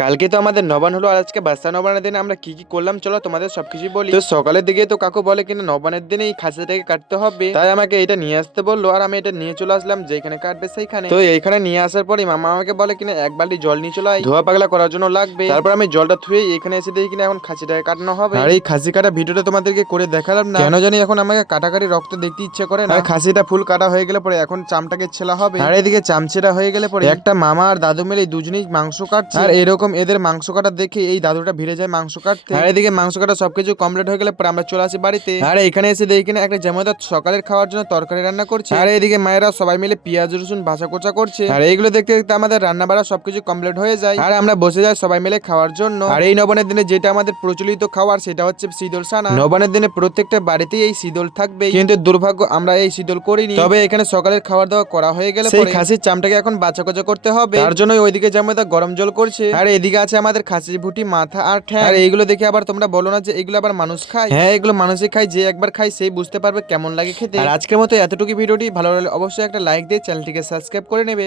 কালকে তো আমাদের নবান হলো, আর আজকে বাচ্চা নবানের দিনে আমরা কি কি করলাম চলো তোমাদের সবকিছু বলি। তো সকালের দিকে তো কাকু বলে কিনা নবানের দিনে এই খাসিটাকে কাটতে হবে, তাই আমাকে এটা নিয়ে আসতে বললো, আর আমি এটা নিয়ে চলে আসলাম যেখানে কাটবে সেইখানে। তো এইখানে নিয়ে আসার পরে মামা আমাকে বলে কিনা এক বালতি জল নিয়ে চলে আয়, ধোয়া পাগলা করার জন্য লাগবে। তারপর আমি জলটা ধুয়ে এখানে এসে দেখি কিনা এখন খাসিটাকে কাটানো হবে। আর এই খাসি কাটা ভিডিওটা তোমাদেরকে করে দেখালাম না, কেন জানি এখন আমাকে কাটাকাটি রক্ত দেখতে ইচ্ছে করে না। আর খাসিটা ফুল কাটা হয়ে গেলে পরে এখন চামটাকে ছেলা হবে, আর এদিকে চামচেরা হয়ে গেলে পরে একটা মামা আর দাদু মিলে দুজনেই মাংস কাটছে। আর এরকম এদের মাংস কাটা দেখে এই দাদুটা ভিড়ে যায় মাংস কাটতে। আর এদিকে মাংস কাটা সবকিছু কমপ্লিট হয়ে গেলে পরে আমরা চলে আসি বাড়িতে। আর এখানে এসে দেখি কিনা একটা জামাইদার সকালের খাওয়ার জন্য তরকারি রান্না করছে, আর এদিকে মায়েরা সবাই মিলে পেঁয়াজ রসুন ভাজা কোচা করছে। আর এইগুলো দেখতে দেখতে আমাদের রান্না বাড়া সবকিছু কমপ্লিট হয়ে যায়, আর আমরা বসে যাই সবাই মিলে খাওয়ার জন্য। আর এই নবানের দিনে যেটা আমাদের প্রচলিত খাওয়ার সেটা হচ্ছে শীতল সানা। নবানের দিনে প্রত্যেকটা বাড়িতেই এই শীতল থাকবে, কিন্তু দুর্ভাগ্য আমরা এই শীতল করিনি। তবে এখানে সকালের খাবার দাওয়া করা হয়ে গেলে সেই খাসির চামটাকে এখন বাচ্চা কোচা করতে হবে, তার জন্য ওইদিকে জামাইদা গরম জল করছে, আর এদিকে আছে আমাদের খাসির ভুটি মাথা আর ঠ্যাং। আর এইগুলো দেখে আবার তোমরা বলো না যে এগুলো আবার মানুষ খায়। হ্যাঁ, এগুলো মানুষই খায়, যে একবার খায় সেই বুঝতে পারবে কেমন লাগে খেতে। আর আজকের মতো এতটুকু ভিডিওটি ভালো লাগলে অবশ্যই একটা লাইক দিয়ে চ্যানেলটিকে সাবস্ক্রাইব করে নেবে।